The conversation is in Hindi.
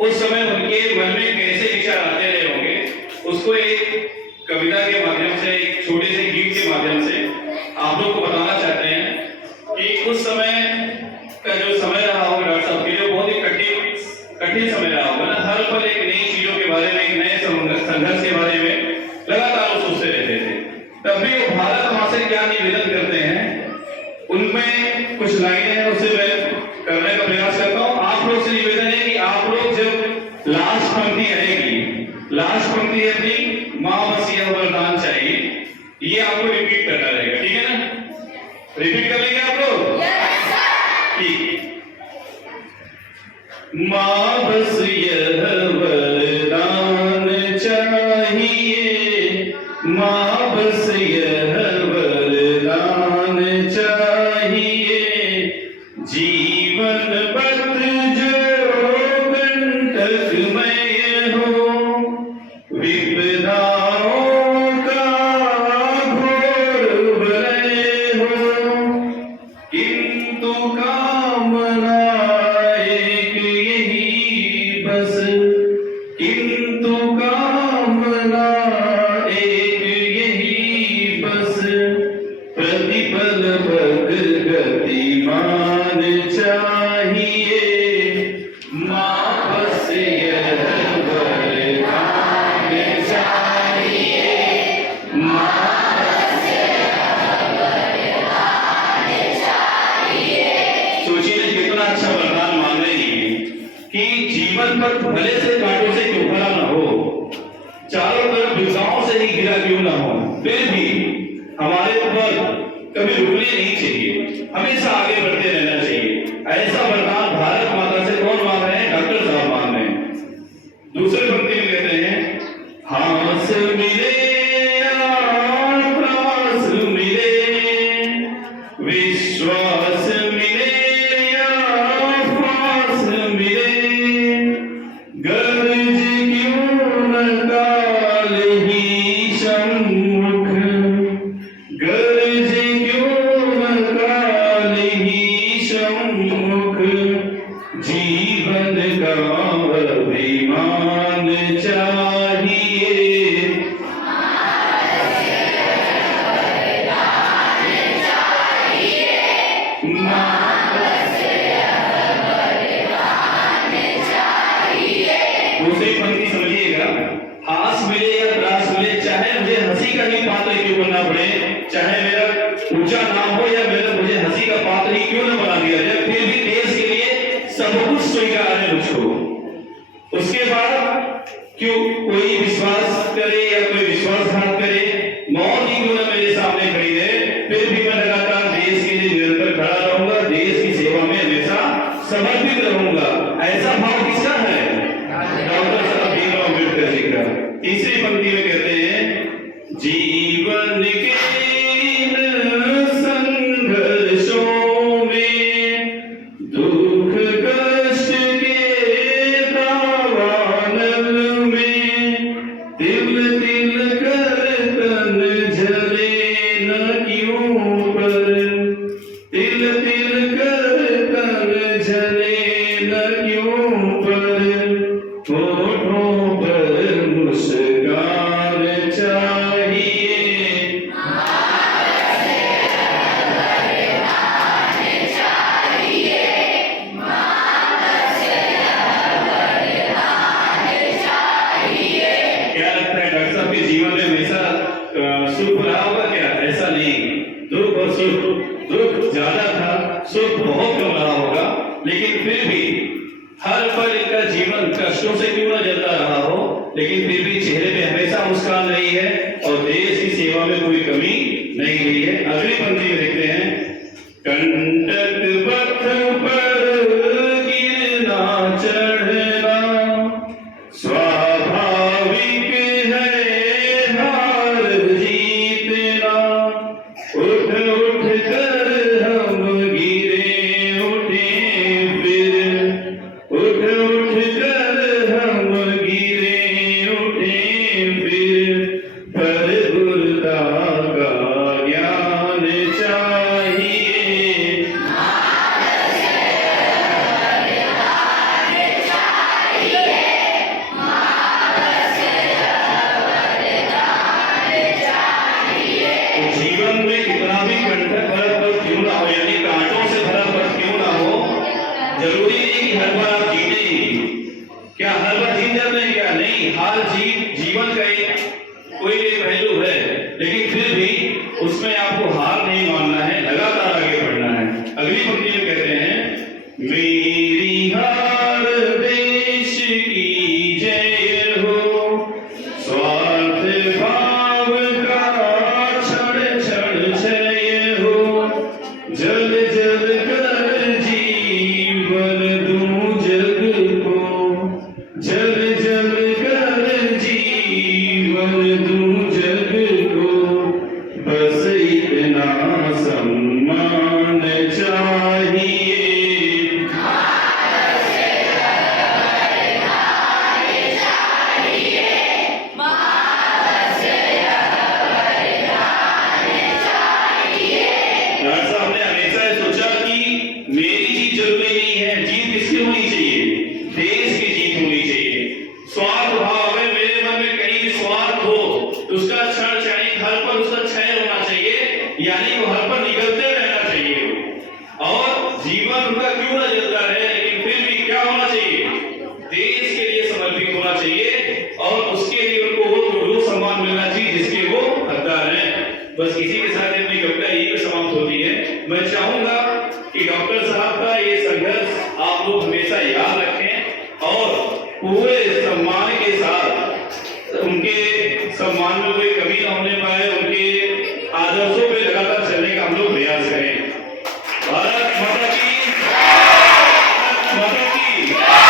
उस समय उनके मन में कैसे विचार आते रहे होंगे, उसको एक कविता के माध्यम से, एक छोटे से गीत के माध्यम से आप लोग को बताना चाहते हैं कि उस समय का जो समय रहा होगा डॉक्टर साहब के लिए बहुत ही कठिन समय रहा होगा ना। हर पल एक नई चीजों के बारे में, एक नए संघर्ष के बारे में लगातार वो सोचते रहते थे। तभी वो भारत माँ से क्या निवेदन करते हैं, उनमें कुछ लाइनें हैं, उसे मैं करने का प्रयास करता हूँ। आप लोग से निवेदन है कि आप लोग जब लास्ट पंक्ति आएगी, लास्ट पंक्ति है अपनी, माँ बस यह वरदान चाहिए, ये आपको रिपीट करना रहेगा, ठीक है ना? रिपीट कर लेंगे आप लोग? ठीक। माँ बस यह वरदान चाहिए, माँ बस यह वरदान चाहिए, जीवन पथ जो कंटकमय हो, विपदाओं का घोर भय हो, किंतु कामना एक यही बस, किंतु कामना एक यही बस, प्रतिपल भग गतिमान चाहिए, माँ बस यह वरदान चाहिए, माँ बस यह वरदान चाहिए। सोचिए कितना अच्छा वरदान मांग रहे हैं कि जीवन पर भले से कांटों से क्यों भरा ना हो, चारों तरफ विषाओं से ही घिरा क्यों ना हो, फिर भी हमारे ऊपर कभी रुकने नहीं चाहिए, हमेशा आगे बढ़ते रहना चाहिए। ऐसा वरदान भारत माता से कौन मांग रहे हैं? डॉक्टर साहब मांग रहे हैं। दूसरे पंक्ति में कहते हैं, हास मिले त्रास मिले, विश्वास मिले या फास मिले, गर्ज क्यों न काल ही सम्मुख, गर्ज क्यों न काल ही सम्मुख, जीवन का अभिमान चाहिए, दूसरी पंक्ति समझिएगा, हास मिले या त्रास मिले, चाहे मुझे हंसी का ही पात्र क्यों बनना पड़े, चाहे मेरा ऊंचा नाम हो या मुझे हंसी का पात्र ही क्यों न बना दिया जाए, फिर भी देश के लिए सब कुछ स्वीकार है मुझको। उसके बाद क्यों कोई विश्वास करे या कोई विश्वासघात करे, मौत ही क्यों न मेरे सामने खड़ी है, फिर भी मैं लगातार देश के लिए निरंतर खड़ा रहूंगा, देश की सेवा में हमेशा समर्पित रहूंगा। ऐसा भाव किसका है? डॉक्टर साहब भीमराव अम्बेडकर जी का। तीसरी पंक्ति में कहते हैं, जीवन के इन संघर्षों में, दुख कष्ट के दावानल में, तिल तिल कर तन जले न क्यों पर, तिल तिल कर तन जले न क्यों पर, होठों पर मुस्कान चाहिए, क्या लगता है डॉक्टर साहब के जीवन में हमेशा सुख रहा होगा क्या? ऐसा नहीं, दुख और सुख, दुख ज्यादा था, सुख बहुत कम रहा होगा, लेकिन फिर भी हर पल इनका जीवन कष्टों से क्यों न जलता रहा हो, लेकिन फिर भी चेहरे पे हमेशा मुस्कान रही है और देश की सेवा में कोई कमी नहीं हुई है। अगली पंक्ति में देखते हैं, कंटक पथ पर गिरना चढ़ना स्वाभाविक है, हार जीतना, उठ उठ कर हम गिरे उठे फिर, उठ उठ कर हम गिरे उठे फिर, पर गुरता का ज्ञान चाहिए, जरूरी नहीं कि हर बार आप जीते ही। क्या हर बार जीत जाते हैं क्या? नहीं, हार जीत जीवन का एक कोई एक पहलू है, लेकिन फिर भी उसमें आपको हार नहीं मानना है, लगातार आगे बढ़ना है। अगली पंक्ति में कहते हैं, मेरी हार देश की जय हो, स्वार्थ भाव का क्षण क्षण क्षय हो, जल जल कर जीवन दूं जग को, जल जल कर जीवन दूं जग को, बस इतना सम्मान चाहिए। डॉक्टर साहब ने हमेशा ये सोचा कि मेरी जीत जरूरी नहीं है, जीत किसकी होनी चाहिए? देश की जीत होनी चाहिए। स्वार्थ भाव है, मेरे मन में कहीं भी स्वार्थ हो तो उसका क्षण क्षणिक हर पर उसका क्षय होना चाहिए, यानी वो हर पर निकलते रहना चाहिए। और जीवन उनका क्यों ना जलता रहे, लेकिन फिर भी क्या होना चाहिए? देश के लिए समर्पित होना चाहिए और उसके लिए उनको वो सम्मान मिलना चाहिए जिसके वो हकदार हैं। बस इसी के साथ अपनी कविता यही पे समाप्त होती है। मैं चाहूंगा कि डॉक्टर साहब का ये संघर्ष आप लोग हमेशा याद रखें और पूरे सम्मान के साथ उनके सम्मान में कोई कमी न होने पाए, उनके आदर्शों पे लगातार चलने का हम लोग प्रयास करें। भारत माता की, भारत माता की।